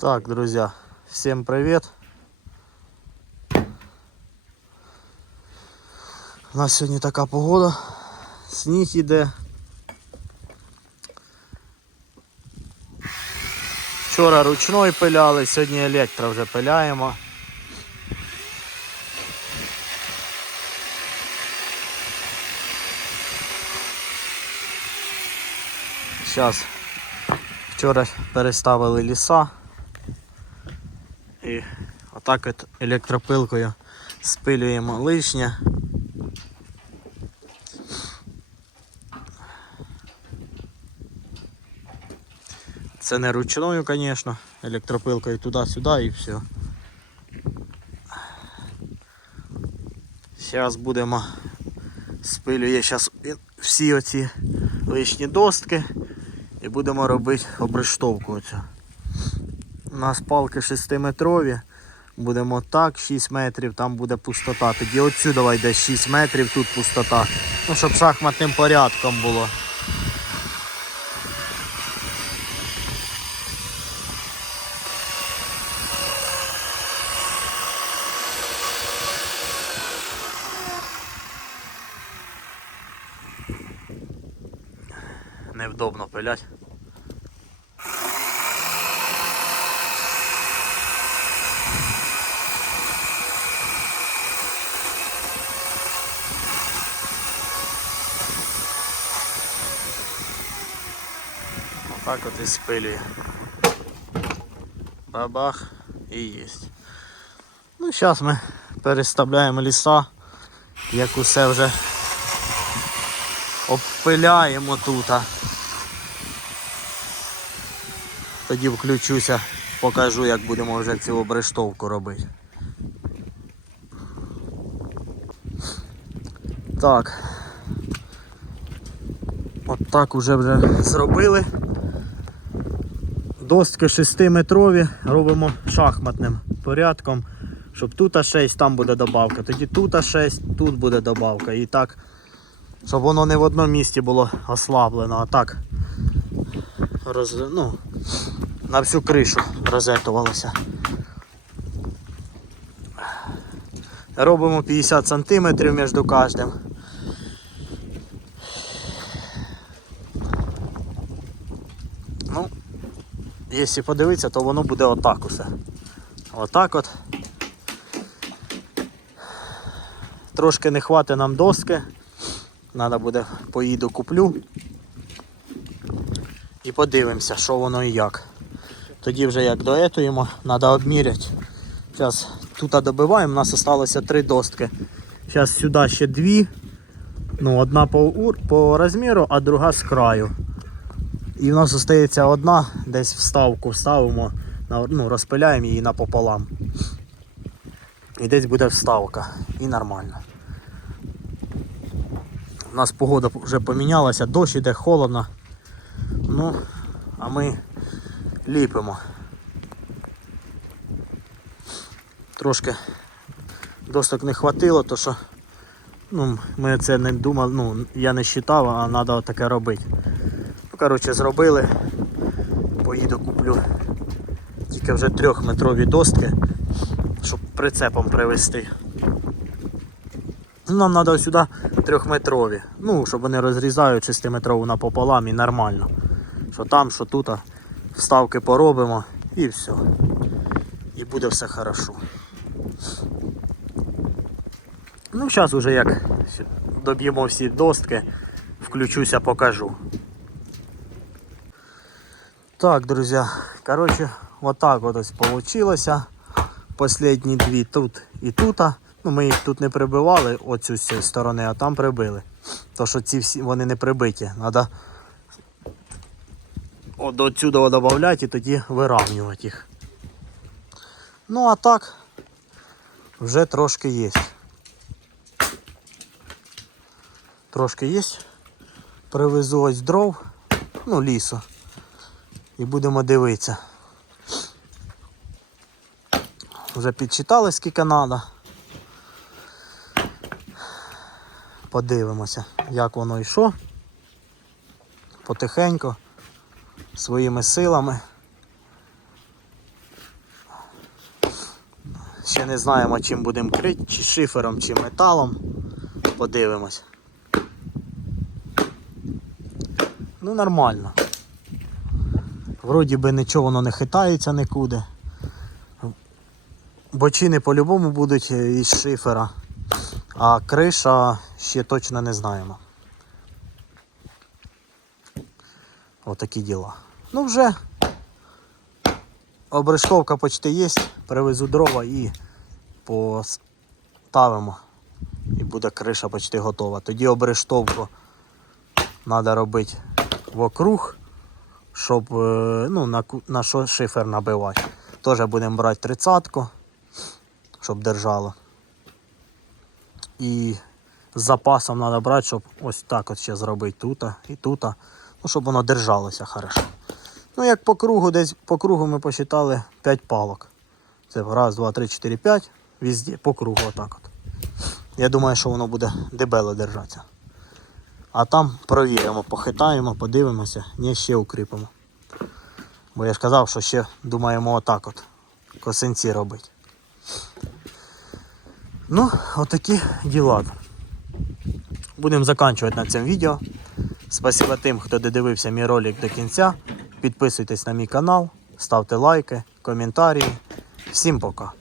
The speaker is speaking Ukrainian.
Так, друзья, всем привет. У нас сьогодні така погода. Сніг іде. Вчора ручною пиляли, сьогодні електро вже пиляємо. Зараз вчора переставили ліса. І отак от електропилкою спилюємо лишнє. Це не ручною, звісно, електропилкою туди-сюди і все. Зараз будемо спилює зараз всі оці лишні достки і будемо робити обрештовку оцю. У нас палки 6-метрові. Будемо так, 6 метрів, там буде пустота. Тоді отсюди йде 6 метрів, тут пустота. Ну, щоб шахматним порядком було. Невдобно пилять. Отак от і спилює. Бабах і єсть. Ну, зараз ми переставляємо ліса, як усе вже обпиляємо тут. Тоді включуся, покажу, як будемо вже цю обрештовку робити. Так. От так уже вже зробили. Достки 6-метрові робимо шахматним порядком, щоб тут 6, там буде добавка, тоді тут 6, тут буде добавка. І так, щоб воно не в одному місці було ослаблено, а так роз, ну, на всю кришу розетувалося. Робимо 50 см між кожним. Якщо подивитися, то воно буде отак усе. Отак от. Трошки не хватить нам доски. Треба буде поїду куплю. І подивимося, що воно і як. Тоді вже як доетуємо, треба обміряти. Зараз тут добиваємо, у нас залишилося три доски. Зараз сюди ще дві. Ну, одна по, по розміру, а друга з краю. І в нас залишається одна, десь вставку ставимо, ну, розпиляємо її напополам. І десь буде вставка. І нормально. У нас погода вже помінялася, дощ іде холодно. Ну, а ми ліпимо. Трошки досток не хватило, то що ну, ми це не думали, ну, я не вважав, а треба таке робити. Коротше, зробили. Поїду куплю тільки вже трьохметрові доски, щоб прицепом привезти. Ну, Нам треба сюди трьохметрові. Ну, щоб вони розрізають 6-метрову напополам і нормально. Що там, що тут, вставки поробимо і все. І буде все хорошо. Ну, зараз уже як доб'ємо всі достки, включуся, покажу. Так, друзі, коротше, вот так вот ось получилося. Последні дві тут і тут. Ну, ми їх тут не прибивали, оцю з цієї сторони, а там прибили. То що ці всі вони не прибиті. Треба до цього додати і тоді вирівнювати їх. Ну а так вже трошки є. Трошки є. Привезу ось дров, ну лісу. І будемо дивитися. Вже підчитали скільки треба. Подивимося, як воно і що. Потихеньку, своїми силами. Ще не знаємо, чим будемо крити, чи шифером, чи металом. Подивимось. Ну, нормально. Вроді би нічого воно не хитається нікуди. Бочини по-любому будуть е, із шифера, а криша ще точно не знаємо. Отакі діла. Ну вже обришковка почти є, привезу дрова і поставимо. І буде криша почти готова. Тоді обрештовку треба робити вокруг, щоб е, ну, на, на що шифер набивати. Теж будемо брати тридцятку, щоб держало. І з запасом треба брати, щоб ось так от ще зробити тут і тут. Ну, щоб воно держалося хорошо. Ну, як по кругу, десь по кругу ми посчитали 5 палок. Це раз, два, три, чотири, п'ять. Везде, по кругу отак от. Я думаю, що воно буде дебело держатися. А там провіримо, похитаємо, подивимося, ні, ще укріпимо. Бо я ж казав, що ще думаємо отак от. Косинці робити. Ну, отакі діла. Будемо закінчувати на цьому відео. Спасибо тим, хто додивився мій ролик до кінця. Підписуйтесь на мій канал, ставте лайки, коментарі. Всім пока.